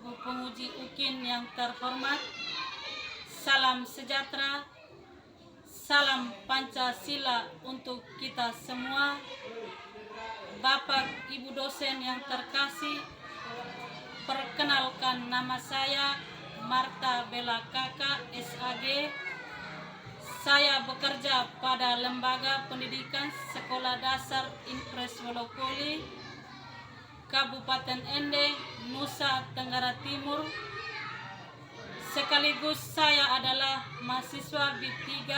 Bu Penguji UKIN yang terhormat, salam sejahtera, salam Pancasila untuk kita semua. Bapak Ibu dosen yang terkasih, perkenalkan nama saya Marta Bella Kakak SAG. Saya bekerja pada Lembaga Pendidikan Sekolah Dasar Impres Wolokoli, Kabupaten Ende, Nusa Tenggara Timur. Sekaligus saya adalah mahasiswa B3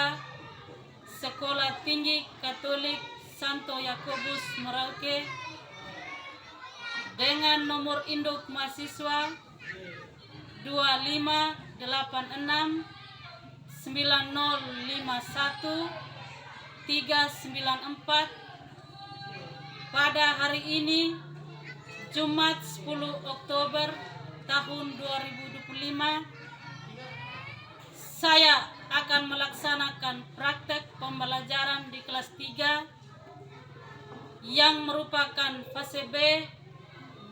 Sekolah Tinggi Katolik Santo Yakobus Merauke dengan nomor induk mahasiswa 2586 9051 394. Pada hari ini Jumat 10 Oktober tahun 2025, saya akan melaksanakan praktek pembelajaran di kelas 3 yang merupakan fase B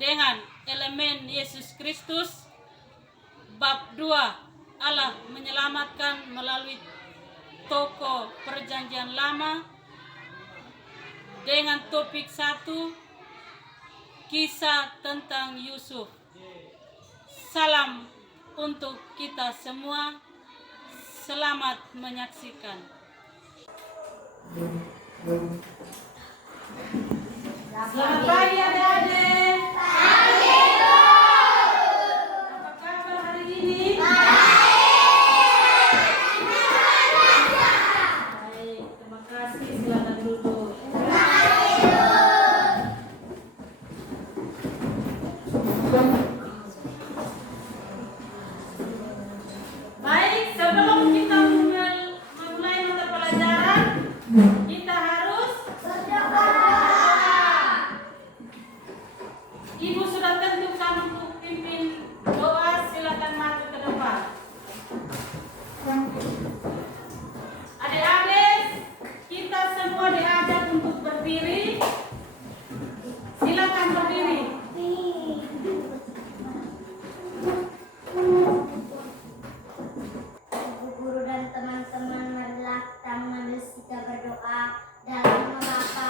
dengan elemen Yesus Kristus bab 2, Allah menyelamatkan melalui tokoh Perjanjian Lama, dengan topik 1, kisah tentang Yusuf. Salam untuk kita semua. Selamat menyaksikan. Selamat pagi adik-adik. Apa kabar hari ini? Baik, terima kasih. Silakan duduk. Baik, sebelum kita memulai mata pelajaran, kita harus berdoa. Ibu sudah tentukan untuk pimpin doa, silakan maju ke depan. Adik-adik, kita semua diajak untuk berdiri. Silakan berdiri. Guru dan teman-teman, marilah kita mengambil sikap berdoa dalam nama Bapa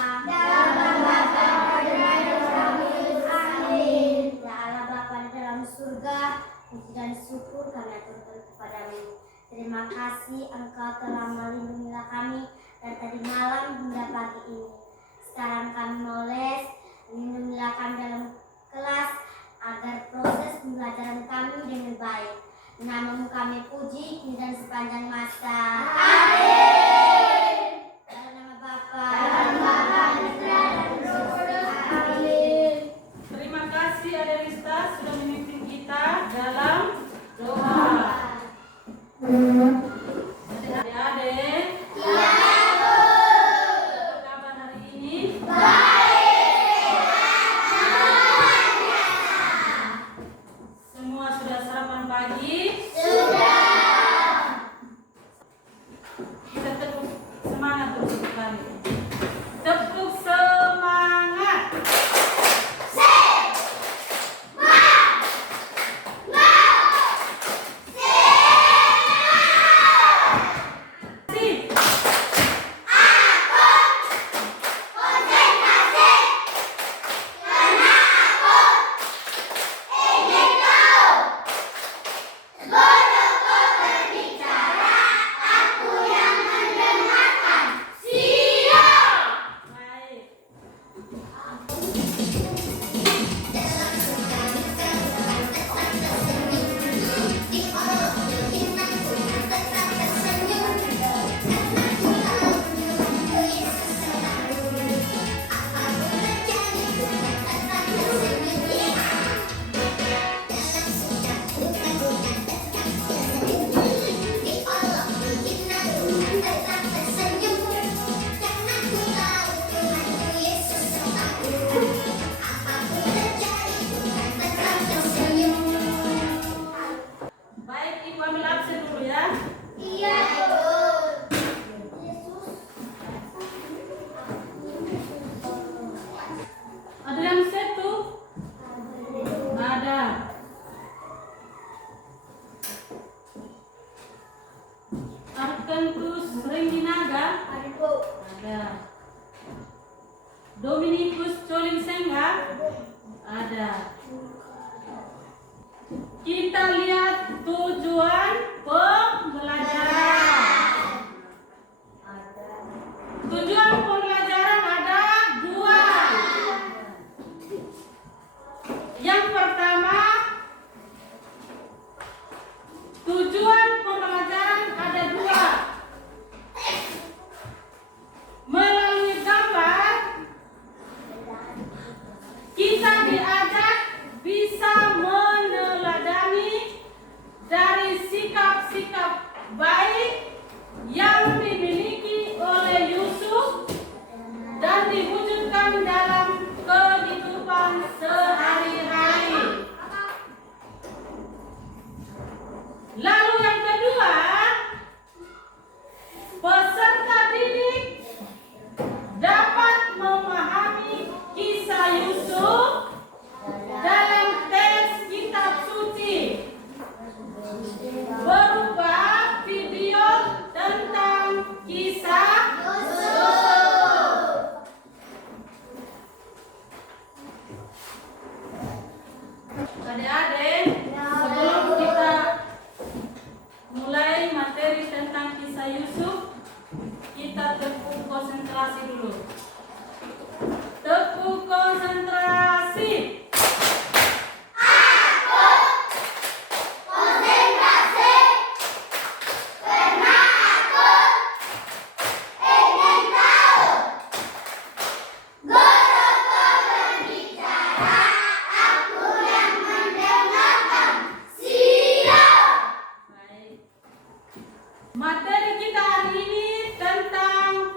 Amin. Ya Allah Bapa di dalam surga, puji dan syukur kami aturkan kepadamu. Terima kasih Engkau telah melindungi kami dari tadi malam hingga pagi ini. Sekarang kami mau les, lindungilah kami dalam kelas agar proses pembelajaran kami dengan baik. Namamu kami puji kini dan sepanjang masa. Amin. Dalam nama Bapa dan Putra dan Roh Kudus. Amin. Terima kasih Adik Rista sudah memimpin kita dalam doa. Adik-adik, Iya, Bu. apa kabar hari ini? Semua sudah sarapan pagi? Sudah. Kita tepuk bisa enggak? Ada. Kita lihat tujuan pembelajaran. Tujuan pembelajaran ada dua. Yang pertama, tujuan pembelajaran ada dua. Melalui gambar, kita diajak bisa meneladani dari sikap-sikap baik yang dimiliki oleh Yusuf dan diwujudkan dalam kehidupan sehari-hari. Lalu yang kedua, peserta didik dapat memahami kisah Yusuf dalam teks kitab suci berupa video tentang kisah Yusuf. Adik-adik, sebelum kita mulai materi tentang kisah Yusuf, kita tepuk konsentrasi dulu. Tepuk konsentrasi. Materi kita hari ini tentang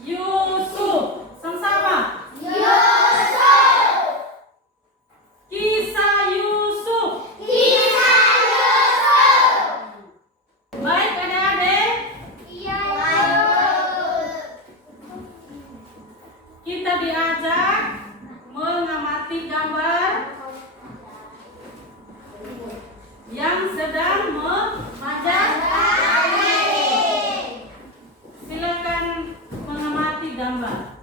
Yusuf. Sama-sama. Yusuf. Kisah Yusuf. Kisah Yusuf. Baik adik-adik. Iya. Kita diajak mengamati gambar yang sedang memanjat. Silakan mengamati gambar.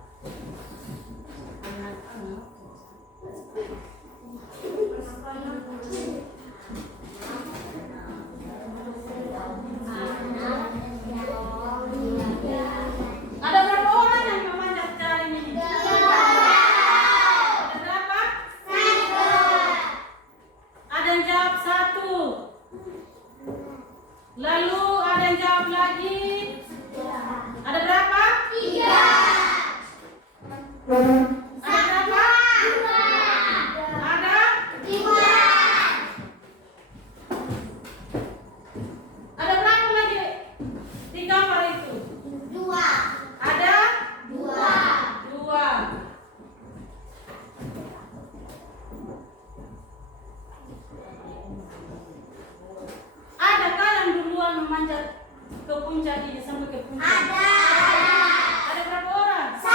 Ada berapa orang yang memanjat jaring ini? Ada berapa? Satu. Ada yang jawab satu. Lalu ada yang jawab lagi. Ada berapa? 3. Ada berapa? 2. Ada? 5. Ada berapa lagi di gambar itu? 2. Ada? 2. Adakah yang duluan memanjat ke puncak ini sampai ke puncak? Ada. Ada berapa orang? 1.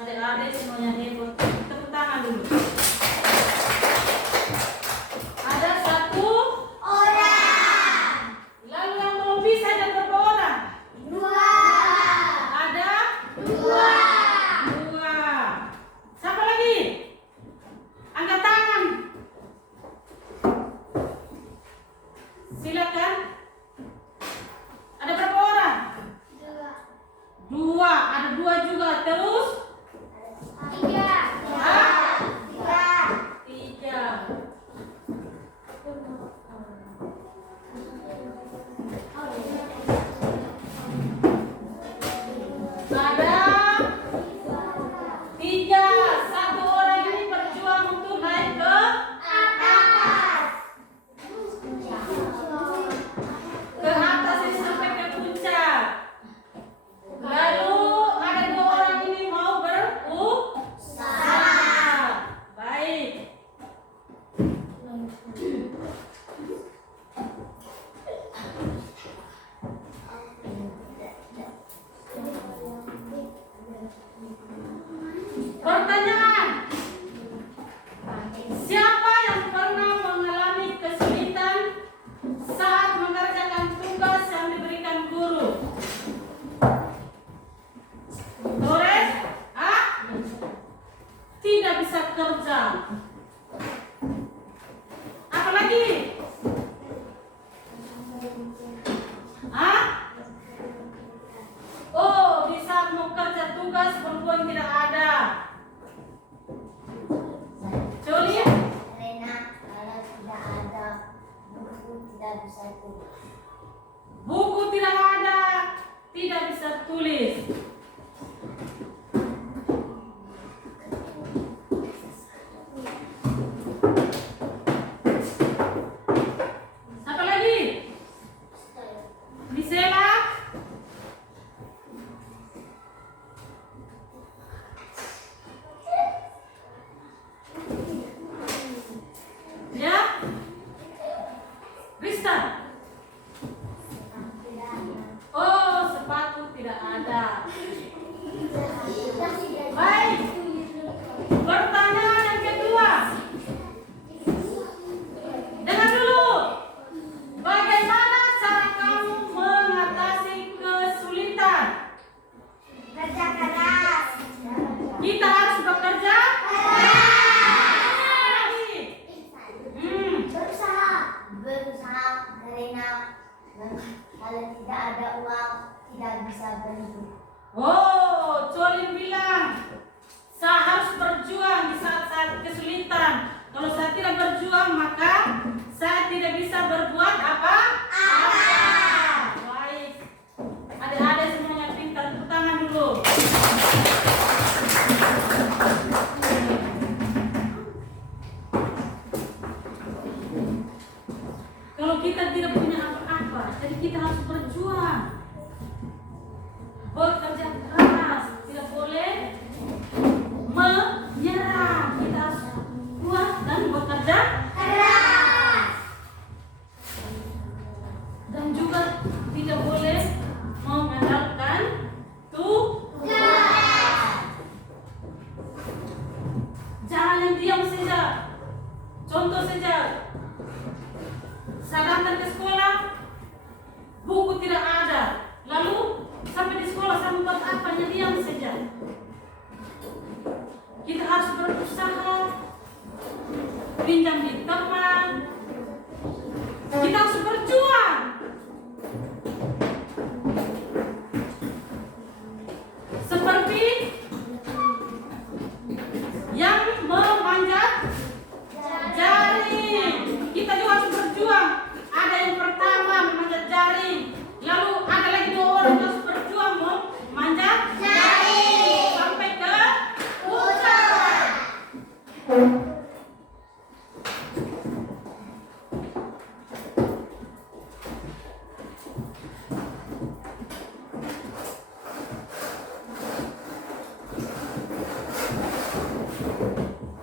Adik-adik semuanya hebat. Tepuk tangan dulu. Ada 1 orang. Lalu yang belum bisa ada berapa orang? 2. Ada? 2. Siapa lagi? Angkat tangan. Silakan. bisa tulis. Buku tidak ada, tidak bisa tulis. Apa lagi? Misela? Ya? Krista? Oh, sepatu tidak ada. Baik. Pertanyaan yang kedua. Dengar dulu. Bagaimana cara kamu mengatasi kesulitan? Kerja keras. Kita harus bekerja keras. Berusaha karena kalau tidak ada uang tidak bisa beli. Oh, Colin bilang saya harus berjuang di saat-saat kesulitan. Kalau saya tidak berjuang, maka saya tidak bisa berbuat apa-apa. Baik. Adik-adik semuanya pintar, tepuk tangan dulu. Kalau kita tidak punya apa-apa, jadi kita harus berjuang. Bekerja keras, tidak boleh menyerah. Kita harus kuat dan bekerja Keras. dan juga tidak boleh mengandalkan Keras. jangan yang diam saja. Contoh saja, saya datang ke sekolah, buku tidak ada. Lalu sampai di sekolah saya membuat apa? Hanya diam saja. Kita harus berusaha, pinjam di teman. Kita harus berjuang. Seperti yang memanjat jaring. Kita juga harus berjuang. Ada yang pertama memanjat jaring, lalu ada lagi 2 orang yang harus berjuang memanjat jaring sampai ke puncak.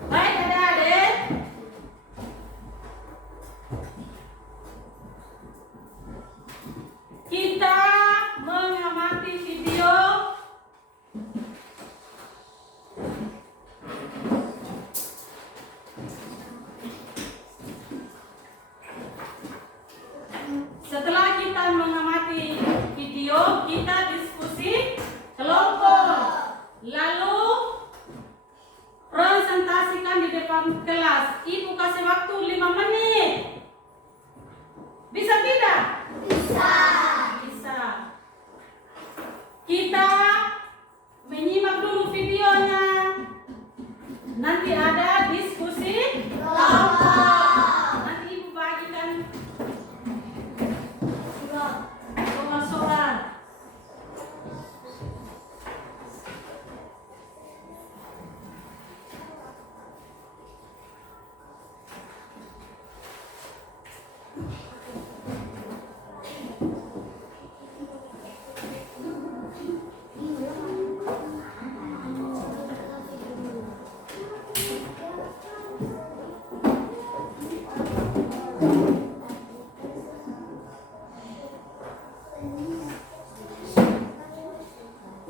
Baik adik-adik, kita mengamati video setelah kita mengamati video, kita diskusi kelompok. Lalu presentasikan di depan kelas. Ibu kasih waktu 5 menit. Bisa tidak? Bisa. Bisa. Kita menyimak dulu videonya. Nanti ada diskusi kelompok. Nanti ibu bagikan soal-soal.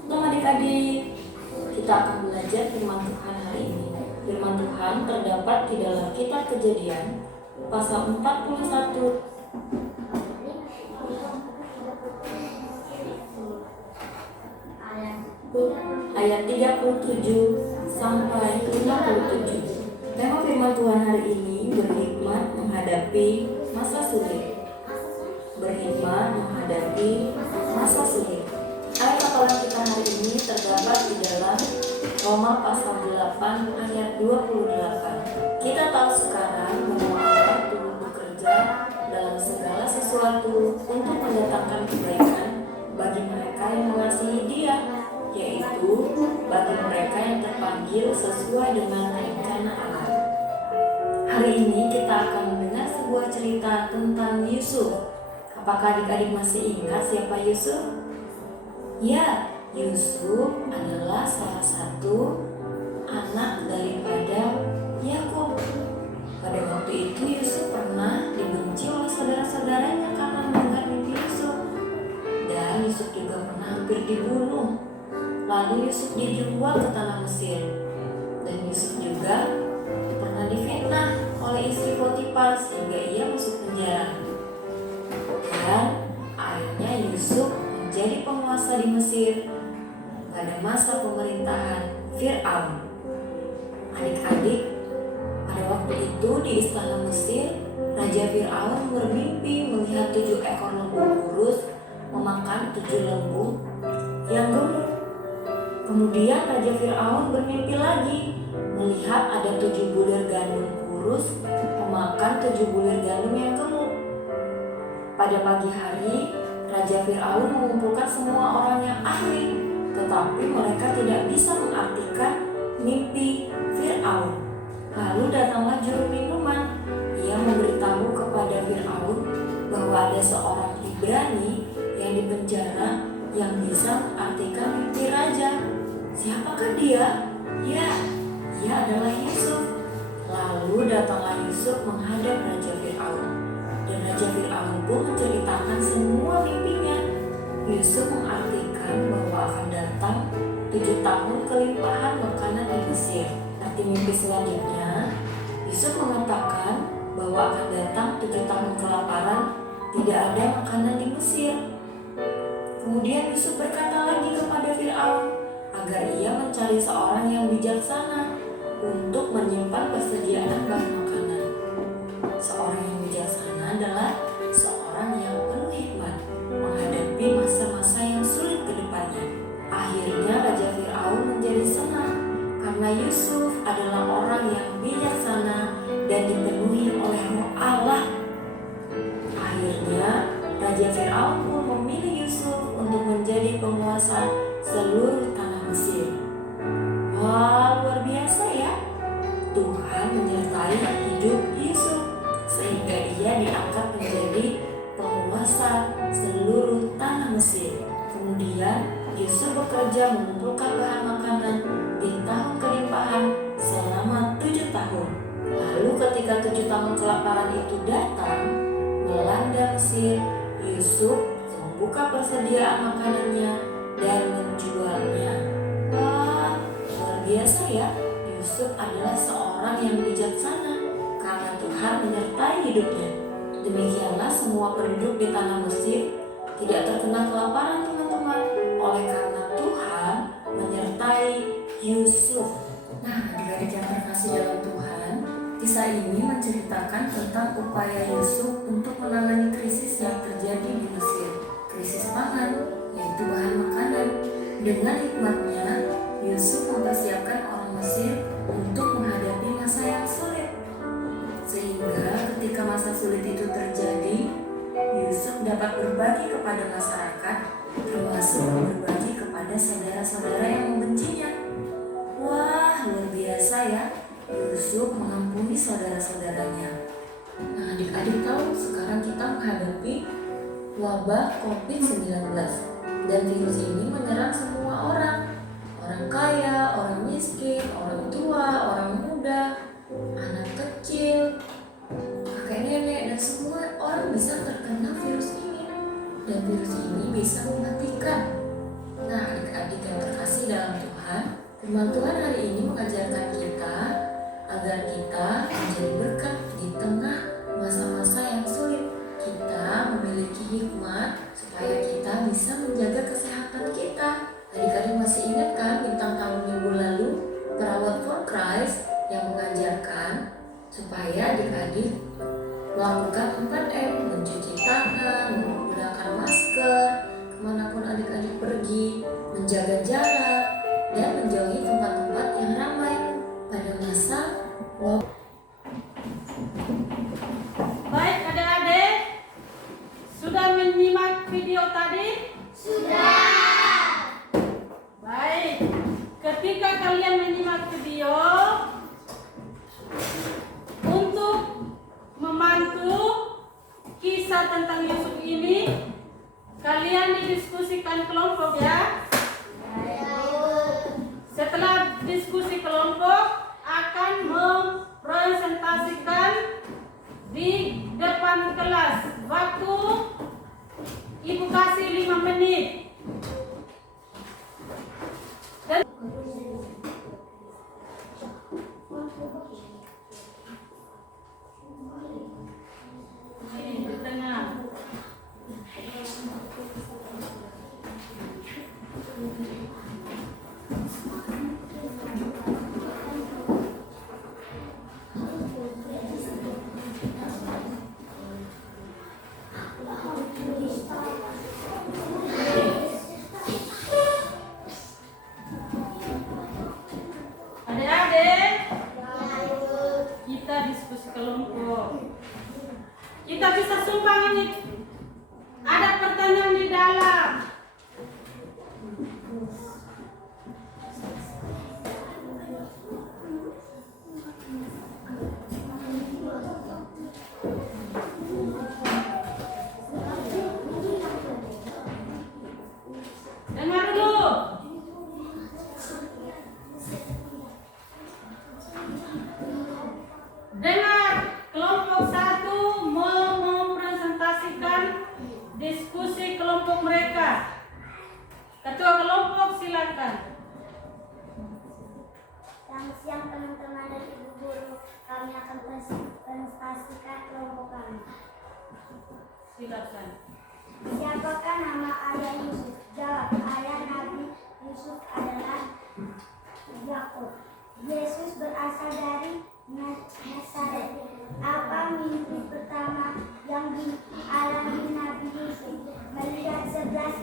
Untuk adik-adik, kita akan belajar firman Tuhan hari ini. Firman Tuhan terdapat di dalam kitab Kejadian pasal 41 ayat 37 sampai 57. Tema firman Tuhan hari ini berhikmat menghadapi masa sulit. Berhikmat menghadapi masa sulit. Ayat hafalan kita hari ini terdapat di dalam Roma pasal 8 ayat 28. Kita tahu sekarang bahwa Allah turut bekerja dalam segala sesuatu berlaku untuk mendatangkan kebaikan bagi mereka yang mengasihi Dia, yaitu bagi mereka yang terpanggil sesuai dengan rencana Allah. Hari ini kita akan mendengar sebuah cerita tentang Yusuf. Apakah adik-adik masih ingat siapa Yusuf? Ya, Yusuf adalah salah satu anak daripada Yakub. Pada waktu itu Yusuf pernah dibenci oleh saudara-saudaranya karena mendengar mimpi Yusuf. Dan Yusuf juga pernah hampir dibunuh. Lalu Yusuf dijual ke tanah Mesir. Dan Yusuf juga pernah difitnah oleh istri Potifar sehingga ia masuk penjara. Dan akhirnya Yusuf menjadi penguasa di Mesir pada masa pemerintahan Fir'aun. Adik-adik, pada waktu itu di istana Mesir, Raja Fir'aun bermimpi melihat 7 ekor lembu kurus memakan 7 lembu yang gemuk. Kemudian Raja Fir'aun bermimpi lagi melihat ada 7 bulir gandum kurus memakan 7 bulir gandum yang gemuk. Pada pagi hari, Raja Fir'aun mengumpulkan semua orang yang ahli, tetapi mereka tidak bisa mengartikan mimpi Fir'aun. Lalu datanglah juru minuman. Ia memberitahu kepada Fir'aun bahwa ada seorang Ibrani yang dipenjara yang bisa mengartikan mimpi raja. Siapakah dia? Ya, ia adalah Yusuf. Lalu datanglah Yusuf menghadap Raja Fir'aun. Dan Raja Fir'aun pun menceritakan semua mimpinya. Yusuf mengartikan bahwa akan datang 7 tahun kelimpahan makanan di Mesir. Arti mimpi selanjutnya, Yusuf mengatakan bahwa akan datang 7 tahun kelaparan, tidak ada makanan di Mesir. Kemudian Yusuf berkata lagi kepada Fir'aun agar ia mencari seorang yang bijaksana untuk menyimpan persediaan bahan makanan. Seorang yang bijaksana adalah seorang yang penuh hikmat menghadapi masa-masa yang sulit ke depannya. Akhirnya Raja Fir'aun menjadi senang karena Yusuf adalah orang yang bijaksana dan dipenuhi oleh Roh Allah. Akhirnya Raja Fir'aun pun memilih Yusuf untuk menjadi penguasa seluruh tanah Mesir. Wah, luar biasa ya. Tuhan menyertai hidup Yusuf sehingga ia diangkat menjadi penguasa seluruh tanah Mesir. Kemudian Yusuf bekerja mengumpulkan bahan makanan di tahun kelimpahan selama 7 tahun. Lalu ketika 7 tahun kelaparan itu datang melanda Mesir, Yusuf membuka persediaan makanannya dan menjualnya. Wah, luar biasa ya. Yusuf adalah seorang yang bijaksana karena Tuhan menyertai hidupnya. Demikianlah semua penduduk di tanah Mesir tidak terkena kelaparan, teman-teman, oleh karena Tuhan menyertai Yusuf. Nah, adik-adik yang terkasih dalam Tuhan, kisah ini menceritakan tentang upaya Yusuf untuk menangani krisis yang terjadi di Mesir, krisis pangan, yaitu bahan makanan. Dengan hikmatnya, Yusuf mempersiapkan orang Mesir untuk menghadapi masa yang sulit. Sehingga ketika masa sulit itu terjadi, Yusuf dapat berbagi kepada masyarakat, termasuk berbagi kepada saudara-saudara yang membencinya. Wah, luar biasa ya. Yusuf mengampuni saudara-saudaranya. Nah, adik-adik tahu sekarang kita menghadapi wabah COVID-19 dan virus ini menyerang semua orang. Orang kaya, orang miskin, orang tua, orang muda, anak kecil, kakek nenek, dan semua orang bisa terkena virus ini. Dan virus ini bisa mematikan. Nah, adik-adik yang terkasih dalam Tuhan, firman Tuhan hari ini mengajarkan kita agar kita menjadi berkat di tengah masa-masa yang sulit. Kita memiliki hikmat supaya kita bisa menjaga kesehatan kita. Adik-adik masih ingat kan bintang tamu minggu lalu, Perawat for Christ, yang mengajarkan supaya adik-adik melakukan 4M, mencuci tangan, menggunakan masker, kemanapun adik-adik pergi, menjaga jarak, dan menjauhi tempat-tempat yang ramai pada masa wabah. Baik adik-adik, sudah diskusi kelompok. Kita bisa sumpah ini. Ada pertanyaan di dalam. Dengar dulu. Dengar, kelompok 1 mau mempresentasikan diskusi kelompok mereka. Ketua kelompok silakan. Selamat siang teman-teman dan ibu guru. Kami akan presentasikan kelompok kami. Silakan. Siapakah nama ayah Yusuf? Jawab, ayah Nabi Yusuf adalah Yakub. Yesus berasal dari Nazaret. Apa mimpi pertama yang dialami Nabi Yusuf? Melihat 11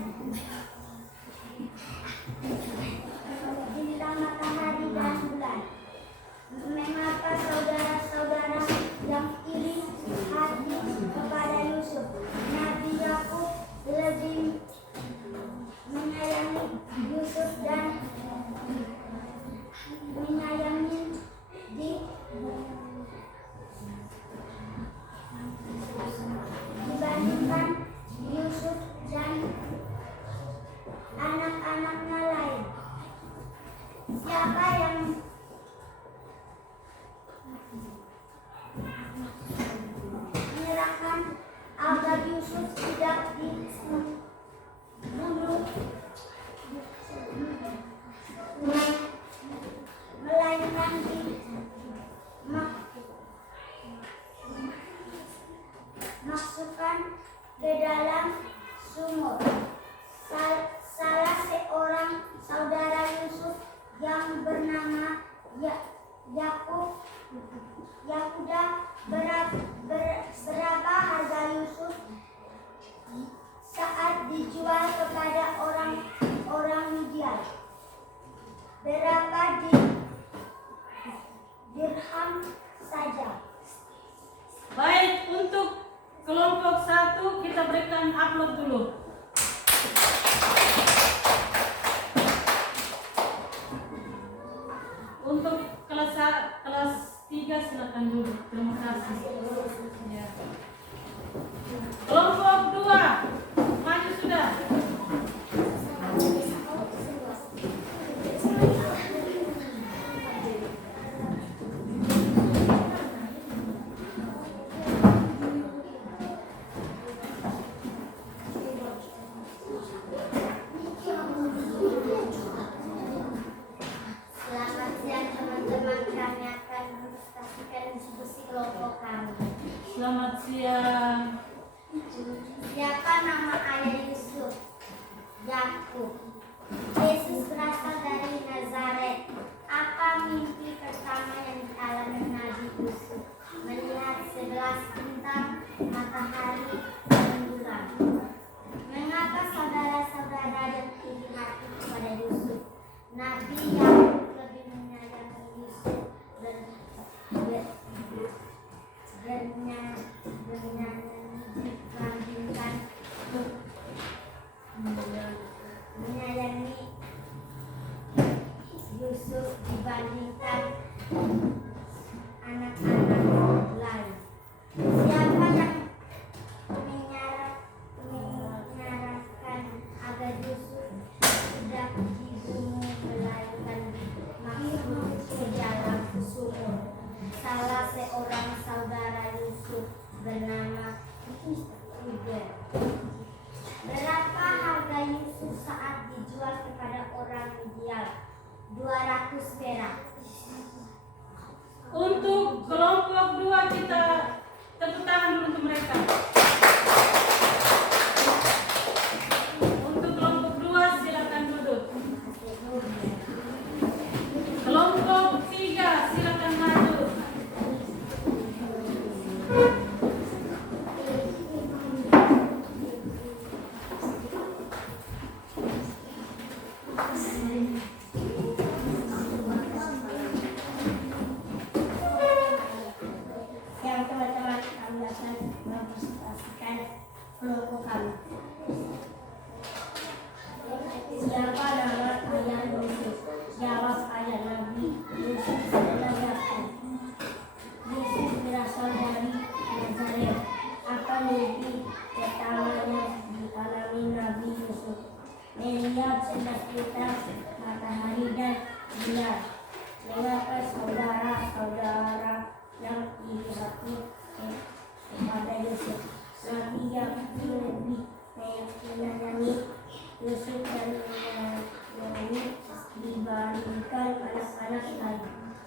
bintang matahari dan bulan. Mengapa saudara-saudara yang iri hati kepada Yusuf? Nabi Yakub lebih menyayangi Yusuf dan menyayangi dibandingkan Yusuf dan anak-anaknya lain. Siapa yang menyerahkan agar Yusuf tidak dibunuh, melainkan dimasukkan ke dalam sumur. Salah seorang saudara Yusuf yang bernama Yahuda. Berapa harga Yusuf saat dijual kepada orang Midian? Berapa dirham saja? Baik, untuk kelompok 1 kita berikan upload dulu. Untuk kelas 3 silakan dulu. Terima kasih. Ya. Kelompok 2 maju sudah. Selamat siang teman-teman, kami akan mempresentasikan diskusi kelompok kami. Selamat siang. Siapa nama ayah Yusuf? Yakub. Yesus berasal dari Nazaret. Apa mimpi pertama yang dialami Nabi Yusuf? Melihat 11 bintang matahari dan bulan. Mengapa saudara-saudara yang iri hati kepada Yusuf? Nabi Yakub lebih menyayangi Yusuf dan menyayangi Yusuf dibandingkan anak-anak lain. Siapa yang menyarankan agar Yusuf tidak dibunuh melainkan masuk ke dalam sumur? Salah seorang saudara Yusuf bernama Yuda. Berapa harga Yusuf saat dijual kepada orang Midian? 200 perak. Untuk kelompok 2 kita tepuk tangan dulu untuk mereka. Untuk kelompok 2 silakan duduk. Kelompok 3 silakan maju. mimpi pertamanya dialami Nabi Yusuf. Melihat sebelas kita matahari dan bulan. Mengapa saudara-saudara yang dilihatnya kepada Yusuf? Nabi yang lebih menyayangi Yusuf dan menyayangi dibandingkan anak-anak lain.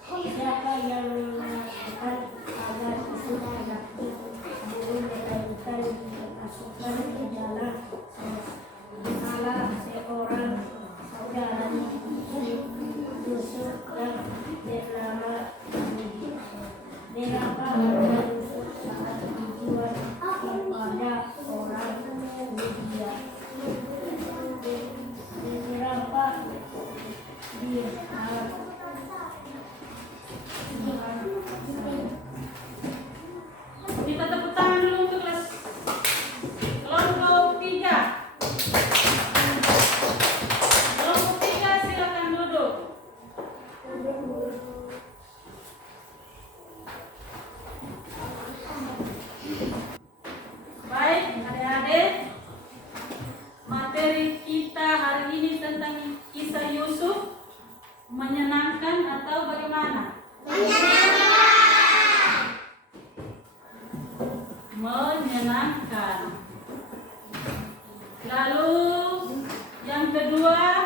Siapa yang mengatakan agar Yusuf anaknya boleh melainkan dimasukkan ke dalam salah seorang saudara Yusuf yang bernama berapa harga Yusuf saat dijual kepada orang Libya? Berapa dirham? Kita tepuk tangan dulu untuk kelompok 3. Kelompok 3 silakan duduk. Baik, adik-adik, materi kita hari ini tentang kisah Yusuf menyenangkan atau bagaimana? Menyenangkan. Lalu yang kedua,